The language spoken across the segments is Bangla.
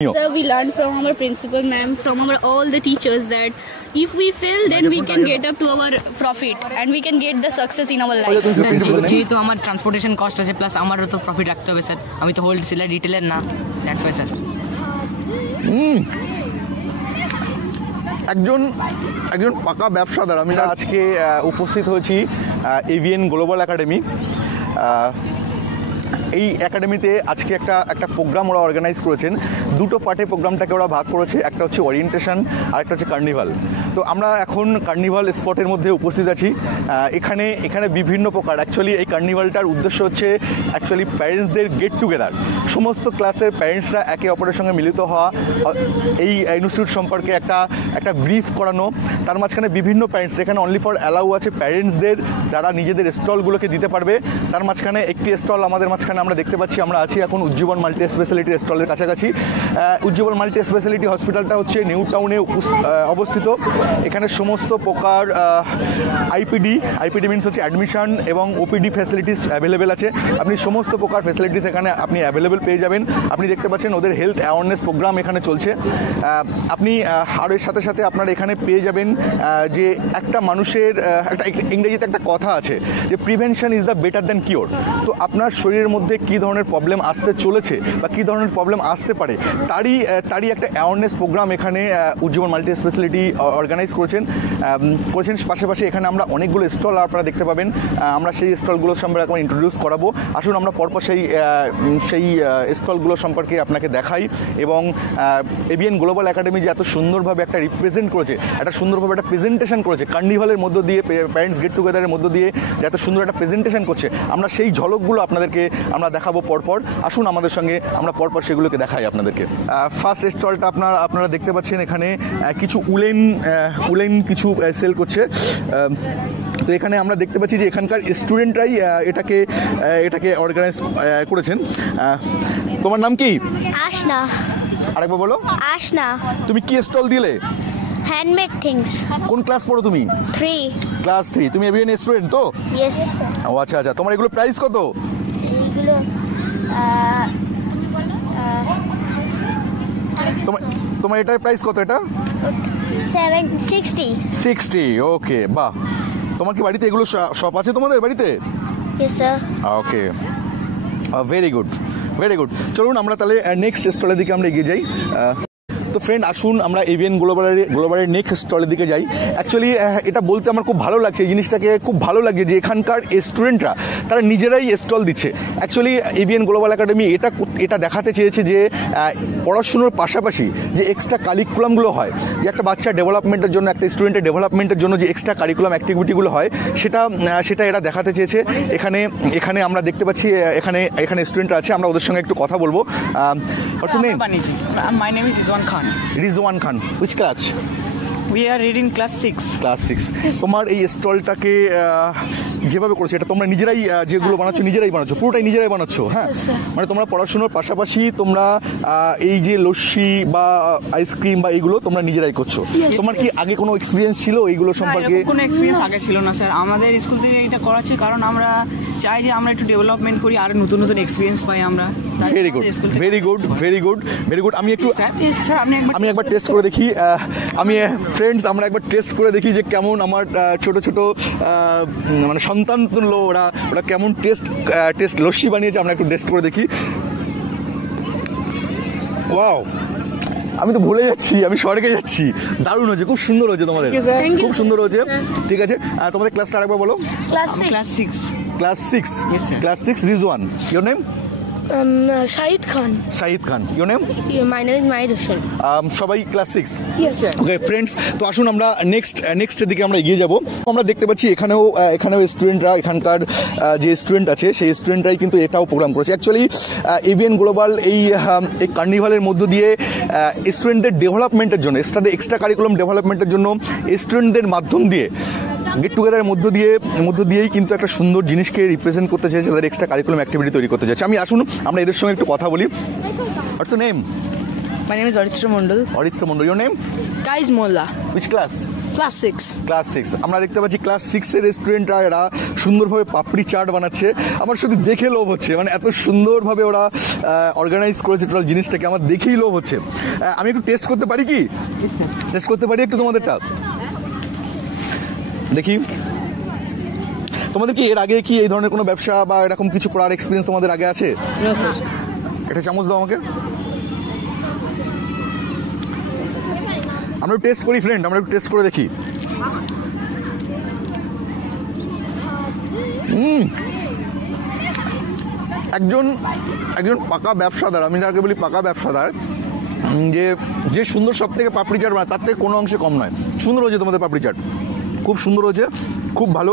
So we learned from our principal ma'am, from our all the teachers that if we fail, then we can get up to our profit and we can get the success in our life. যেহেতু আমার ট্রান্সপোর্টেশন কস্ট আছে প্লাস আমারও তো প্রফিট রাখতে হবে স্যার, আমি তো হোলসেলার রিটেলার না, দ্যাটস ওয়াই স্যার। একজন পাকা ব্যবসাদার। আমি আজকে উপস্থিত হয়েছি এভিএন গ্লোবাল একাডেমি। এই একাডেমিতে আজকে একটা প্রোগ্রাম ওরা অর্গানাইজ করেছেন। দুটো পার্টে প্রোগ্রামটাকে ওরা ভাগ করেছে, একটা হচ্ছে ওরিয়েন্টেশন আর একটা হচ্ছে কার্নিভাল। তো আমরা এখন কার্নিভাল স্পটের মধ্যে উপস্থিত আছি। এখানে বিভিন্ন প্রকার অ্যাকচুয়ালি এই কার্নিভালটার উদ্দেশ্য হচ্ছে অ্যাকচুয়ালি প্যারেন্টসদের গেট টুগেদার। সমস্ত ক্লাসের প্যারেন্টসরা একে অপরের সঙ্গে মিলিত হওয়া, এই ইনস্টিটিউট সম্পর্কে একটা ব্রিফ করানো। তার মাঝখানে বিভিন্ন প্যারেন্টস, এখানে অনলি ফর অ্যালাউ আছে প্যারেন্টসদের যারা নিজেদের স্টলগুলোকে দিতে পারবে। তার মাঝখানে একটি স্টল আমাদের মাঝখানে আমরা দেখতে পাচ্ছি, আমরা আছি এখন উজ্জীবন মাল্টি স্পেশালিটি স্টলের কাছাকাছি। উজ্জীবন মাল্টি স্পেশালিটি হসপিটালটা হচ্ছে নিউ টাউনে অবস্থিত। এখানে সমস্ত প্রকার আইপিডি মিনস হচ্ছে অ্যাডমিশন এবং ওপিডি ফ্যাসিলিটিস অ্যাভেলেবেল আছে। আপনি সমস্ত প্রকার ফ্যাসিলিটিস এখানে আপনি অ্যাভেলেবেল পেয়ে যাবেন। আপনি দেখতে পাচ্ছেন ওদের হেলথ অ্যাওয়ারনেস প্রোগ্রাম এখানে চলছে। আপনি আর এর সাথে সাথে আপনারা এখানে পেয়ে যাবেন যে একটা মানুষের একটা ইংরেজিতে একটা কথা আছে যে prevention is the better than cure. তো আপনার শরীরের মধ্যে কী ধরনের প্রবলেম আসতে চলেছে বা কী ধরনের প্রবলেম আসতে পারে তারই একটা অ্যাওয়ারনেস প্রোগ্রাম এখানে উজ্জীবন মাল্টি স্পেশালিটি অর্গানাইজ করেছেন। পাশাপাশি এখানে আমরা অনেকগুলো স্টল আপনারা দেখতে পাবেন। আমরা সেই স্টলগুলো সম্পর্কে এখন ইন্ট্রোডিউস করাবো। আসুন আমরা পরপর সেই স্টলগুলো সম্পর্কে আপনাকে দেখাই এবং এভিএন গ্লোবাল একাডেমি যে এত সুন্দরভাবে একটা রিপ্রেজেন্ট করেছে, একটা সুন্দরভাবে একটা প্রেজেন্টেশন করেছে কার্নিভালের মধ্য দিয়ে, প্যারেন্টস গেট টুগেদারের মধ্য দিয়ে যে এত সুন্দর একটা প্রেজেন্টেশন করছে, আমরা সেই ঝলকগুলো আপনাদেরকে আমরা দেখাবো পরপর। আসুন আমাদের সঙ্গে আমরা পরপর সেগুলোকে দেখাই আপনাদেরকে। ফার্স্ট স্টলটা আপনারা দেখতে পাচ্ছেন, এখানে কিছু উলেন কিছু সেল করছে। তো এখানে আমরা দেখতে পাচ্ছি যে এখানকার স্টুডেন্টরাই এটাকে অর্গানাইজ করেছেন। তোমার নাম কি? আশনা। আরেকবার বলো। আশনা। তুমি কি স্টল দিলে? Handmade things. কোন ক্লাস পড়ো তুমি? 3 ক্লাস 3। তুমি এভিএন স্টুডেন্ট তো? ইয়েস। ও আচ্ছা। তোমার এগুলো প্রাইস কত? এগুলো তোমার এটার প্রাইস কত? এটা 60। ওকে, বাহ। তোমার কি বাড়িতে এগুলো শপ আছে তোমাদের বাড়িতে? Yes sir. Okay, very good. চলুন আমরা তাহলে নেক্সট স্টলের দিকে আমরা এগিয়ে যাই। তো ফ্রেন্ড, আসুন আমরা এভিএন গ্লোবালের নেক্সট স্টলের দিকে যাই। অ্যাকচুয়ালি এটা বলতে আমার খুব ভালো লাগছে, এই জিনিসটাকে খুব ভালো লাগছে যে এখানকার স্টুডেন্টরা তারা নিজেরাই স্টল দিচ্ছে। অ্যাকচুয়ালি এভিএন গ্লোবাল একাডেমি এটা দেখাতে চেয়েছে যে পড়াশুনোর পাশাপাশি যে এক্সট্রা কারিকুলামগুলো হয়, যে একটা বাচ্চার ডেভেলপমেন্টের জন্য, একটা স্টুডেন্টের ডেভেলপমেন্টের জন্য যে এক্সট্রা কারিকুলাম অ্যাক্টিভিটিগুলো হয় সেটা এরা দেখাতে চেয়েছে। এখানে আমরা দেখতে পাচ্ছি এখানে স্টুডেন্টরা আছে, আমরা ওদের সঙ্গে একটু কথা বলবো। My name is Rizwan Khan. Rizwan Khan, which class? We are reading class 6. তোমার এই স্টলটাকে যেভাবে করেছো এটা তোমরা নিজেরাই যেগুলো বানাচ্ছো নিজেরাই বানাচ্ছো, পুরোটাই নিজেরাই বানাচ্ছো? হ্যাঁ, মানে তোমরা পড়াশোনার পাশাপাশি তোমরা এই যে লস্যি বা আইসক্রিম বা এইগুলো তোমরা নিজেরাই করছো। তোমার কি আগে কোনো এক্সপিরিয়েন্স ছিল এইগুলো সম্পর্কে? কোনো এক্সপিরিয়েন্স আগে ছিল না স্যার, আমাদের স্কুল থেকে এটা করাচ্ছে কারণ আমরা চাই যে আমরা একটু ডেভেলপমেন্ট করি, আর নতুন এক্সপিরিয়েন্স পাই আমরা। Very good. আমি একবার টেস্ট করে দেখি। ফ্রেন্ডস, আমরা একবার টেস্ট করে দেখি যে কেমন আমার ছোট মানে সন্তান তুল্য ওরা কেমন টেস্ট লস্যি বানিয়েছে। আমরা একটু টেস্ট করে দেখি। ওয়াও, আমি তো ভুলে যাচ্ছি, আমি স্বর্গে যাচ্ছি। দারুণ হয়েছে, খুব সুন্দর হয়েছে তোমাদের, খুব সুন্দর হয়েছে। ঠিক আছে, তোমাদের ক্লাসটা আরেকবার বলো। Class 6 Rizwan. Your name? Shahid Khan. Your name? My name is Mahir Hussain. সবাই class 6? Yes sir. Okay friends, তো আসুন আমরা নেক্সট দিকে আমরা এগিয়ে যাব। আমরা দেখতে পাচ্ছি এখানেও স্টুডেন্টরা, এখানকার যে স্টুডেন্ট আছে সেই স্টুডেন্টরাই কিন্তু এটাও প্রোগ্রাম করেছে। অ্যাকচুয়ালি এভিএন গ্লোবাল এই কার্নিভালের মধ্য দিয়ে স্টুডেন্টদের ডেভেলপমেন্টের জন্য, এক্সট্রা কারিকুলাম ডেভেলপমেন্টের জন্য স্টুডেন্টদের মাধ্যম দিয়ে গেট টুগেদারের মধ্য দিয়েই কিন্তু একটা সুন্দর জিনিসকে রিপ্রেজেন্ট করতে চাইছে, তাদের এক্সট্রা কারিকুলাম অ্যাক্টিভিটি তৈরি করতে চাইছে। আসুন আমরা এদের সঙ্গে একটু কথা বলি। What's your name? My name is Aritra Mondal. Your name? Kaiz Molla. Which class? Class 6. Class 6 আমরা দেখতে পাচ্ছি ক্লাস 6 এর স্টুডেন্টরা এরা সুন্দরভাবে পাপড়ি চাট বানাচ্ছে। আমার শুধু দেখে লোভ হচ্ছে, মানে এত সুন্দরভাবে ওরা অর্গানাইজ করেছে টোটাল জিনিসটাকে, আমার দেখেই লোভ হচ্ছে। আমি একটু টেস্ট করতে পারি কি? টেস্ট করতে পারি একটু তোমাদেরটা? দেখি তোমাদের কি এর আগে কি এই ধরনের কোনো ব্যবসা বা এরকম কিছু করার এক্সপিরিয়েন্স তোমাদের আগে আছে? No, sir. একটা চামচ দাও আমাকে। আমরা টেস্ট করি ফ্রেন্ড, আমরা একটু টেস্ট করে দেখি। একজন পাকা ব্যবসাদার, আমি যাকে বলি পাকা ব্যবসাদার, যে সুন্দর সব থেকে পাপড়ি চাট বানায় তার থেকে কোনো অংশে কম নয়। সুন্দর হয়েছে তোমাদের পাপড়ি চাট, খুব সুন্দর হয়েছে, খুব ভালো।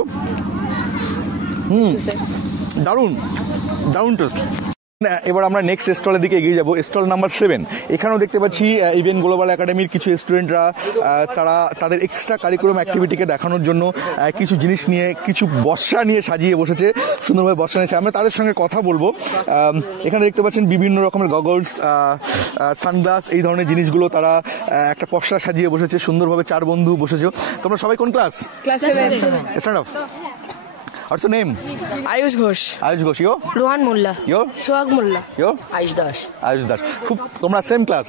দারুণ দারুণ টেস্ট। এবার আমরা নেক্সট স্টলের দিকে এগিয়ে যাবো, স্টল নাম্বার 7। এখানেও দেখতে পাচ্ছি ইভেন গ্লোবাল একাডেমির কিছু স্টুডেন্টরা তারা তাদের এক্সট্রা কারিকুলাম অ্যাক্টিভিটিকে দেখানোর জন্য কিছু জিনিস নিয়ে, কিছু বর্ষা নিয়ে সাজিয়ে বসেছে, সুন্দরভাবে বর্ষা নিয়েছে। আমরা তাদের সঙ্গে কথা বলবো। এখানে দেখতে পাচ্ছেন বিভিন্ন রকমের গগলস, সানগ্লাস, এই ধরনের জিনিসগুলো তারা একটা পসরা সাজিয়ে বসেছে, সুন্দরভাবে 4 বন্ধু বসেছে। তোমরা সবাই কোন class? Class 7. Stand up. What's your name? Ayush Ghosh. Ayush Ghosh. Yo? Rohan Mulla. Yo? Sohag Mulla. Yo? Ayush Das. Ayush Das. খুব তোমরা সেম ক্লাস,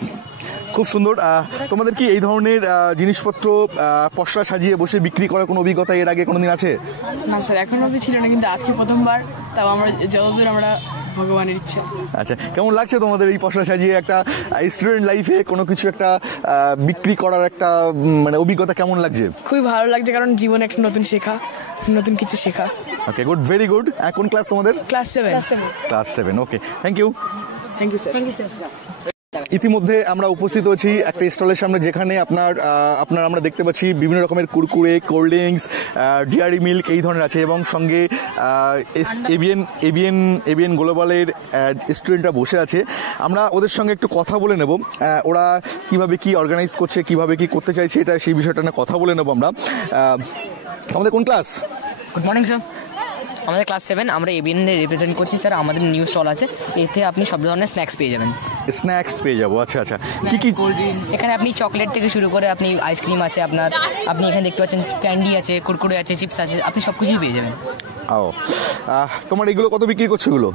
খুব সুন্দর। তোমাদের কি এই ধরনের জিনিসপত্র পসরা সাজিয়ে বসে বিক্রি করার কোনো অভিজ্ঞতা এর আগে কোনোদিন আছে? না স্যার, এখন অবধি ছিল না, কিন্তু আজকে প্রথমবার। তাও আমরা যতদূর আমরা ভগবানের ইচ্ছা। আচ্ছা, কেমন লাগছে তোমাদের এই পসরা সাজিয়ে একটা স্টুডেন্ট লাইফে কোনো কিছু একটা বিক্রি করার একটা মানে অভিজ্ঞতা কেমন লাগছে? খুবই ভালো লাগছে, কারণ জীবনে একটা নতুন শেখা, নতুন কিছু শেখা। Okay, good, very good. কোন ক্লাস তোমাদের? Class 7। Class 7। Okay, thank you. Thank you sir. Thank you, sir. ইতিমধ্যে আমরা উপস্থিত হয়েছি একটা স্টলের সামনে, যেখানে আপনার আমরা দেখতে পাচ্ছি বিভিন্ন রকমের Kurkure, cold drinks, dairy milk এই ধরনের আছে, এবং সঙ্গে এবিএন গ্লোবালের স্টুডেন্টরা বসে আছে। আমরা ওদের সঙ্গে একটু কথা বলে নেব, ওরা কিভাবে কি অর্গানাইজ করছে, কিভাবে কি করতে চাইছে, এটা সেই বিষয়টা নিয়ে কথা বলে নেব আমরা। আমাদের কোন ক্লাস? গুড মর্নিং স্যার, আমাদের ক্লাস 7। আমরা এবিএন রিপ্রেজেন্ট করছি স্যার। আমাদের নিউ স্টল আছে, এতে আপনি সব ধরনের স্ন্যাক্স পেয়ে যাবেন। স্ন্যাক্স পেয়ে যাবো? আচ্ছা আচ্ছা, কি কি? এখানে আপনি চকলেট থেকে শুরু করে আপনি আইসক্রিম আছে, আপনি এখানে দেখতে পাচ্ছেন ক্যান্ডি আছে, কুরকুরে আছে, চিপস আছে, আপনি সব কিছুই পেয়ে যাবেন। ও, তোমার এগুলো কত বিক্রি করছো এগুলো?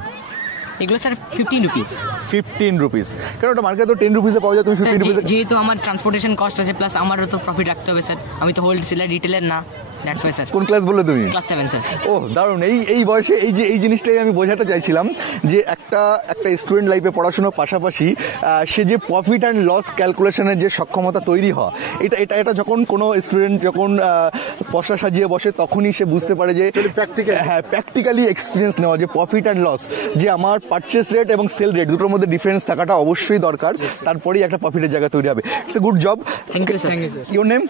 এগুলো স্যার 15 রুপিস। 15 রুপিস? কেন ওটা মার্কেটে তো 10 রুপিসে পাওয়া যায়, তুমি 15 রুপিসে? যেহেতু আমার ট্রান্সপোর্টেশন কস্ট আছে, প্লাস আমারও তো প্রফিট রাখতে হবে স্যার, আমি তো হোলসেলার রিটেলার না, দ্যাটস ওয়াই স্যার। কোন ক্লাস বললে তুমি? Class 7 sir. ও দারুণ, এই বয়সে এই জিনিসটাই আমি বোঝাতে চাইছিলাম, যে একটা স্টুডেন্ট লাইফে পড়াশোনার পাশাপাশি সে যে প্রফিট অ্যান্ড লস ক্যালকুলেশনের যে সক্ষমতা তৈরি হয়, এটা যখন কোনো স্টুডেন্ট যখন পয়সা সাজিয়ে বসে, তখনই সে বুঝতে পারে যে প্র্যাকটিক্যালি এক্সপিরিয়েন্স নেওয়া, যে প্রফিট অ্যান্ড লস, যে আমার পারচেস রেট এবং সেল রেট দুটোর মধ্যে ডিফারেন্স থাকাটা অবশ্যই দরকার, তারপরেই একটা প্রফিটের জায়গা তৈরি হবে। It's a good job. Thank you sir. Your name?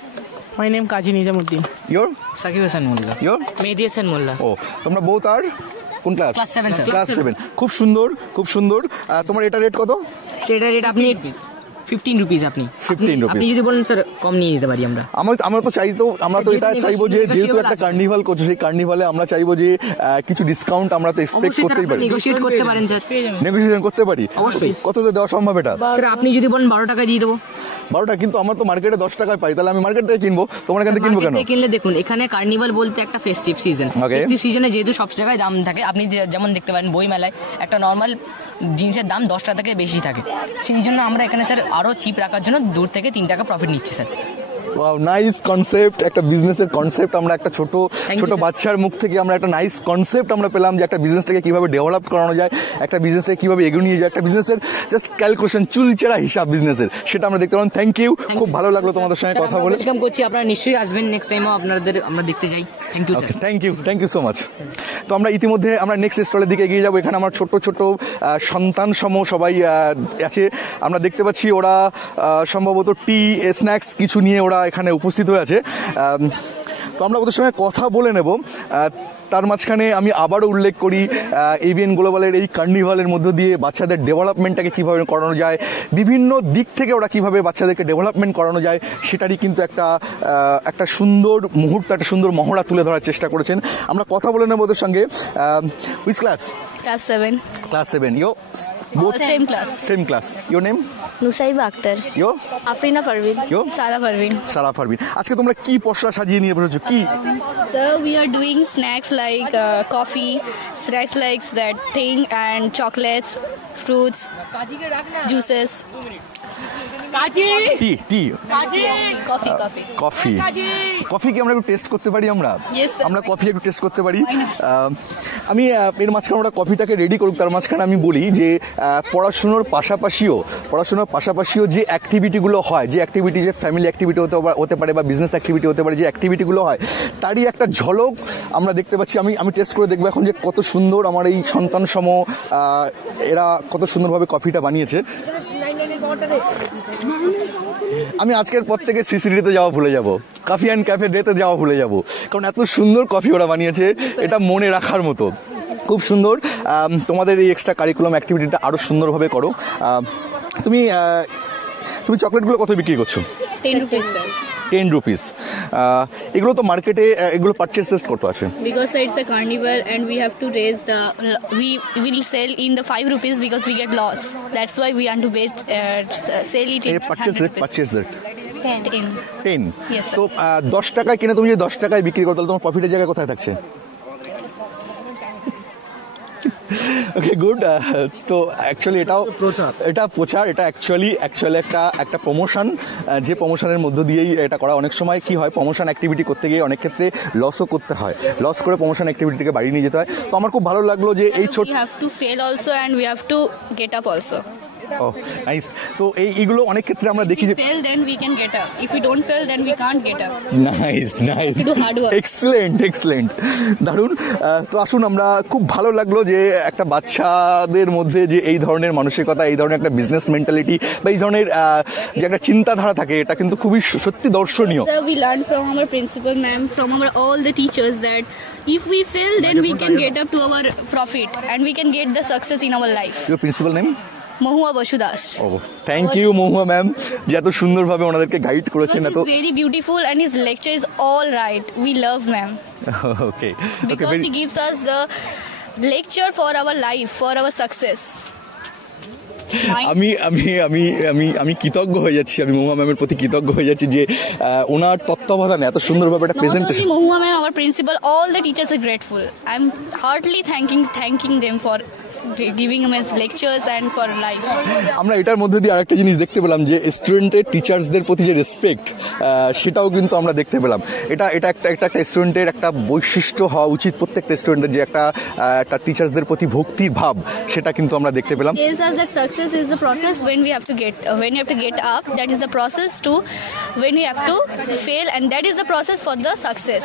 My name Kazi Nizamuddin. Your? Sakib Hasan Molla. Your? Mehedi Hasan Molla. ও, তোমরা বোথ আর কোন ক্লাস? Class 7 sir. ক্লাস 7। খুব সুন্দর, খুব সুন্দর। তোমার এটা রেট কত? সেটা রেট আপনি 15 রুপিস। আপনি 15 রুপিস। আপনি যদি বলেন স্যার কম নিয়ে দিতে পারি আমরা। আমরা তো চাইতো, আমরা তো এটা চাইবো যে যেহেতু একটা কার্নিভাল করছে, সেই কার্নিভালে আমরা চাইবো যে কিছু ডিসকাউন্ট আমরা তো এক্সপেক্ট করতেই পারি। নেগোশিয়েট করতে পারেন স্যার। নেগোশিয়েশন করতে পারি অবশ্যই। কততে দেওয়া সম্ভব এটা? স্যার আপনি যদি বলেন 12 টাকা দিয়ে দেবো। 12 টাকা? কিন্তু আমার তো মার্কেটে 10 টাকায় পাই, তাহলে আমি মার্কেট থেকে কিনবো, তোমার এখান থেকে কিনবো কেন? কিনলে দেখুন, এখানে কার্নিভাল বলতে একটা ফেস্টিভ সিজন। ফেস্টিভ সিজনে যেহেতু সব জায়গায় দাম থাকে, আপনি যেমন দেখতে পারেন বই মেলায় একটা নর্মাল জিনিসের দাম 10 টাকা থেকে বেশি থাকে, সেই জন্য আমরা এখানে স্যার আরও চিপ রাখার জন্য 2 থেকে 3 টাকা প্রফিট নিচ্ছি স্যার। ওয়াও, নাইস কনসেপ্ট, একটা বিজনেসের কনসেপ্ট। আমরা একটা ছোট বাচ্চার মুখ থেকে আমরা একটা নাইস কনসেপ্ট আমরা পেলাম, যে একটা বিজনেসটাকে কিভাবে ডেভেলপ করানো যায়, একটা বিজনেসটাকে কিভাবে এগিয়ে নিয়ে যায়, একটা বিজনেসের জাস্ট ক্যালকুলেশন, চুলচেরা হিসাব বিজনেসের, সেটা আমরা দেখতে পেলাম। থ্যাংক ইউ, খুব ভালো লাগলো তোমাদের সঙ্গে কথা বলে। ওয়েলকাম করছি, আপনারা নিশ্চয়ই আসবেন, নেক্সট টাইমও আপনাদের আমরা দেখতে চাই। Thank you sir. Thank you so much. তো আমরা ইতিমধ্যে আমরা নেক্সট স্টলের দিকে এগিয়ে যাবো। এখানে আমার ছোট সন্তান সম সবাই আছে। আমরা দেখতে পাচ্ছি ওরা সম্ভবত টি স্ন্যাক্স কিছু নিয়ে ওরা এখানে উপস্থিত হয়ে আছে। তো আমরা ওদের সঙ্গে কথা বলে নেব। তার মাঝখানে আমি আবারও উল্লেখ করি, এবিএন গ্লোবালের এই কার্নিভালের মধ্য দিয়ে বাচ্চাদের ডেভেলপমেন্টটাকে কীভাবে করানো যায়, বিভিন্ন দিক থেকে ওরা কীভাবে বাচ্চাদেরকে ডেভেলপমেন্ট করানো যায়, সেটারই কিন্তু একটা সুন্দর মুহূর্ত, একটা সুন্দর মহড়া তুলে ধরার চেষ্টা করেছেন। আমরা কথা বলে নেব ওদের সঙ্গে। Which class? Class 7. Class 7। Yo Both Same class. Same class. Your name? Nusaiba Akhtar. Your? Afrina Parveen. Your? Sara Parveen. সারা পারবিন। আজকে তোমরা কি পসরা সাজিয়ে নিয়ে বসেছো কি? So we are doing snacks like coffee, snacks like that thing, and chocolates, fruits, juices. T Coffee. Coffee কি আমরা একটু টেস্ট করতে পারি আমরা? Yes, sir. আমরা কফি একটু টেস্ট করতে পারি। আমি এর মাঝখানে আমরা কফিটাকে রেডি করুক তার মাঝখানে আমি বলি যে পড়াশোনার পাশাপাশিও যে অ্যাক্টিভিটিগুলো হয়, যে অ্যাক্টিভিটি, যে ফ্যামিলি অ্যাক্টিভিটি হতে পারে বা বিজনেস অ্যাক্টিভিটি হতে পারে, যে অ্যাক্টিভিটিগুলো হয় তারই একটা ঝলক আমরা দেখতে পাচ্ছি। আমি টেস্ট করে দেখবো এখন যে কত সুন্দর আমার এই সন্তান সম এরা কত সুন্দরভাবে কফিটা বানিয়েছে। আমি আজকের পর থেকে সিসিডিতে যাওয়া ভুলে যাব, কফি অ্যান্ড ক্যাফে ডেতে যাওয়া ভুলে যাব, কারণ এত সুন্দর কফি ওরা বানিয়েছে, এটা মনে রাখার মতো। খুব সুন্দর। তোমাদের এই এক্সট্রা কারিকুলাম অ্যাক্টিভিটিটা আরও সুন্দরভাবে করো। তুমি চকলেটগুলো কত বিক্রি করছো? 10 rupees, sir. 10 রুপিস। এগুলো তো মার্কেটে এগুলো পারচেস কত আছে? Because it's a carnival and we have to raise we will sell in the 5 rupees because we get loss. That's why we want to sell it in 100 rupees. Purchase 10। Yes, sir. তো 10 টাকায় কিনে তুমি যদি 10 টাকায় বিক্রি করো তাহলে তোমার প্রফিটের জায়গা কোথায় থাকছে? ওকে, গুড। তো অ্যাকচুয়ালি এটা প্রচার, এটা অ্যাকচুয়ালি একটা প্রমোশন, যে প্রমোশনের মধ্য দিয়েই এটা করা। অনেক সময় কি হয়, প্রমোশন অ্যাক্টিভিটি করতে গিয়ে অনেক ক্ষেত্রে লসও করতে হয়, লস করে প্রমোশন অ্যাক্টিভিটিকে বাড়িয়ে নিয়ে যেতে হয়। তো আমার খুব ভালো লাগলো যে এই ছোট we have to fail also and we have to get up also. Nice. তো এইগুলো অনেক ক্ষেত্রে আমরা দেখি যে fail then we can get up, if we don't fail then we can't get up. Nice do hard work. Excellent দারুণ। তো আসুন, আমরা খুব ভালো লাগলো যে একটা বাচ্চাদের মধ্যে যে এই ধরনের মানসিকতা, এই ধরনের একটা বিজনেস মেন্টালিটি বা এই ধরনের যে একটা চিন্তাধারা থাকে, এটা কিন্তু খুবই সত্যি দর্শনীয়। So we learned from our principal ma'am, from all the teachers, that if we fail then we can get up to our profit and we can get the success in our life. Your principal name? Mahua Bashudas. Thank you Mahua ma'am, যে এত সুন্দরভাবে ওনাদেরকে গাইড করেছেন। He's very beautiful and his lecture is all right. We love ma'am. Okay. Because he gives us the lecture for our life, for our success. আমি কৃতজ্ঞ হয়ে যাচ্ছি, আমি মহুয়া ম্যামের প্রতি কৃতজ্ঞ হয়ে যাচ্ছি যে ওনার তত্ত্বাবধানে এত সুন্দরভাবে একটা presentation. Not only Mahua ma'am, our principal, all the teachers are grateful. I'm heartily thanking them for giving him his lectures and for life. আমরা এটার মধ্যে দিয়ে আরেকটা জিনিস দেখতে পেলাম যে স্টুডেন্টের টিচার্সদের প্রতি যে রেসপেক্ট, সেটাও কিন্তু আমরা দেখতে পেলাম। এটা একটা স্টুডেন্টের একটা বৈশিষ্ট্য হওয়া উচিত, প্রত্যেকটা স্টুডেন্টের যে একটা টিচার্সদের প্রতি ভক্তির ভাব, সেটা কিন্তু আমরা দেখতে পেলাম। Tells us that success is the process when you have to get up. That is the process to when we have to fail, and that is the process for the success.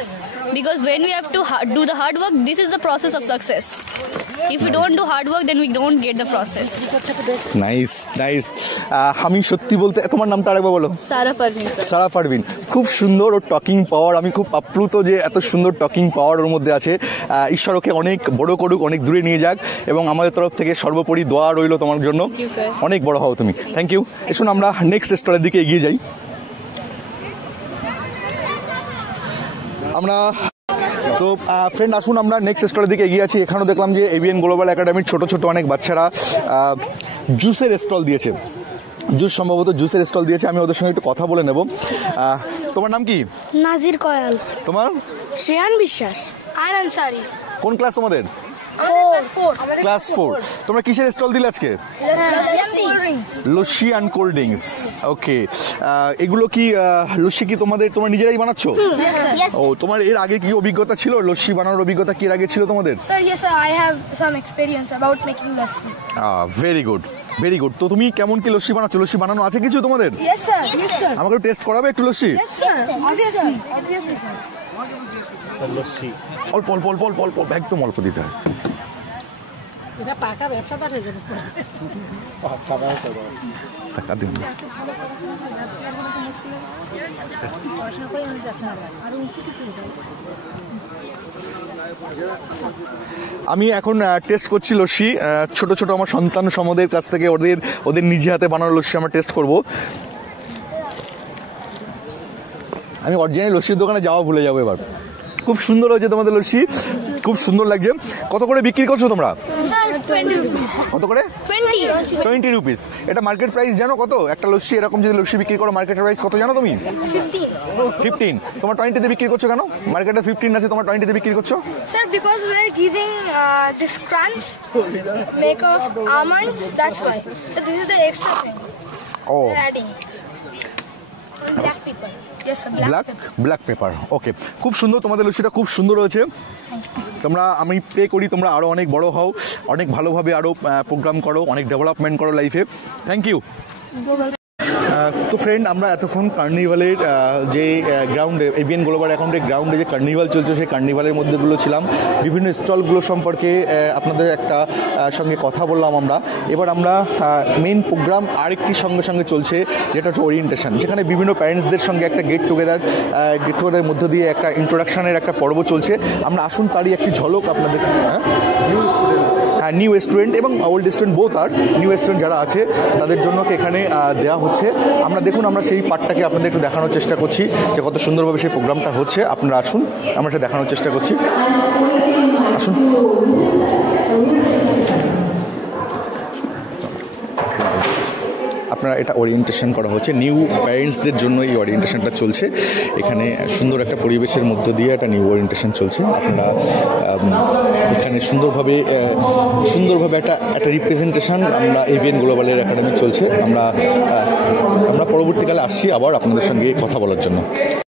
Because when we have to do the hard work, this is the process of success. If we don't do hard work, then we don't get the process. Nice. আমি সত্যি বলতে, তোমার নামটা আরেকবার বলো। সারা পারভিন। খুব সুন্দর ওর টকিং পাওয়ার, আমি খুব আপ্লুত যে এত সুন্দর টকিং পাওয়ার ওর মধ্যে আছে। ঈশ্বর ওকে অনেক বড় করুক, অনেক দূরে নিয়ে যাক, এবং আমাদের তরফ থেকে সর্বোপরি দোয়া রইল তোমার জন্য, অনেক বড় হও তুমি। Thank you. এসুন আমরা নেক্সট স্টলের দিকে এগিয়ে যাই। তো ফ্রেন্ড, আসুন আমরা নেক্সট স্টলের দিকে এগিয়ে আছি। এখানেও দেখলাম যে এবিএন গ্লোবাল একাডেমির ছোট অনেক বাচ্চারা জুসের স্টল দিয়েছে, সম্ভবত জুসের স্টল দিয়েছে। আমি ওদের সঙ্গে একটু কথা বলে নেব। তোমার নাম কি? নাজির কয়াল। তোমার? শ্রেয়ান বিশ্বাস। আয়ন আনসারি। কোন ক্লাস তোমাদের? ক্লাস 4। তোমরা কিসের স্টল দিলে আজকে? Lassi and cold drinks. Okay, এগুলো কি লস্যি কি তোমরা নিজেরাই বানাচ্ছো? ও, তোমার এর আগে কি অভিজ্ঞতা ছিল? লস্যি বানানোর অভিজ্ঞতা কি এর আগে ছিল তোমাদের? Sir, yes sir, I have some experience about making lassi. Very good. তো তুমি কেমন কি লস্যি বানাচ্ছো? লস্যি বানানো আছে কিছু তোমাদের? Yes sir, yes sir. আমাকে টেস্ট করাবে একটু lassi? Yes sir, obviously sir. Lassi অল্প একদম অল্প দিতে হয়। এটা পাকা ব্যবসাদার হয়ে যাবে। টাকা দিন। আমি এখন টেস্ট করছি লস্যি। ছোট আমার সন্তান সমদের কাছ থেকে ওদের নিজে হাতে বানানো লস্যি আমরা টেস্ট করব। আমি অরিজিনাল লস্যির দোকানে যাওয়া ভুলে যাবো এবার। খুব সুন্দর হয়েছে তোমাদের লস্যি, খুব সুন্দর লাগছে। কত করে বিক্রি করছো তোমরা? স্যার কত করে? 20. 20 রুপিস। এটা মার্কেট প্রাইস জানো কত? একটা লস্যি এরকম যদি লস্যি বিক্রি করো মার্কেট প্রাইস কত জানো তুমি? 15। তোমার 20-তে বিক্রি করছো কেন? মার্কেটে 15 আছে, তোমার 20-তে বিক্রি করছো? Sir, because we are giving this crunch make of almonds, that's why. So this is the extra thing. ও We're adding. Black pepper. Yes, sir. Black pepper. Okay, খুব সুন্দর, তোমাদের লস্যিটা খুব সুন্দর হয়েছে। আমি প্রে করি তোমরা আরও অনেক বড় হও, অনেক ভালোভাবে আরও প্রোগ্রাম করো, অনেক ডেভেলপমেন্ট করো লাইফে। Thank you. তো ফ্রেন্ড, আমরা এতক্ষণ কার্নিভালের যে গ্রাউন্ডে, এবিএন গ্লোবাল অ্যাকাউন্টের গ্রাউন্ডে যে কার্নিভাল চলছে সেই কার্নিভালের মধ্যেগুলো ছিলাম, বিভিন্ন স্টলগুলো সম্পর্কে আপনাদের একটা সঙ্গে কথা বললাম আমরা। এবার আমরা মেন প্রোগ্রাম আরেকটি সঙ্গে চলছে, যেটা হচ্ছে ওরিয়েন্টেশন, যেখানে বিভিন্ন প্যারেন্টসদের সঙ্গে একটা গেট টুগেদারের মধ্য দিয়ে একটা ইন্ট্রোডাকশনের একটা পর্ব চলছে। আমরা আসুন তারই একটি ঝলক আপনাদের। নিউ স্টুডেন্ট এবং ওল্ড স্টুডেন্ট বোথ আর নিউ স্টুডেন্ট যারা আছে তাদের জন্য এখানে দেওয়া হচ্ছে। আমরা দেখুন, আমরা সেই পার্টটাকে আপনাদের একটু দেখানোর চেষ্টা করছি যে কত সুন্দরভাবে সেই প্রোগ্রামটা হচ্ছে। আপনারা আসুন, আমরা সেটা দেখানোর চেষ্টা করছি। আসুন। আপনারা এটা ওরিয়েন্টেশন করা হচ্ছে, নিউ প্যারেন্টসদের জন্য এই ওরিয়েন্টেশনটা চলছে। এখানে সুন্দর একটা পরিবেশের মধ্য দিয়ে একটা নিউ ওরিয়েন্টেশন চলছে। আপনারা এখানে সুন্দরভাবে একটা রিপ্রেজেন্টেশন আমরা এবিএন গ্লোবালের একাডেমি চলছে। আমরা পরবর্তীকালে আসছি আবার আপনাদের সঙ্গে কথা বলার জন্য।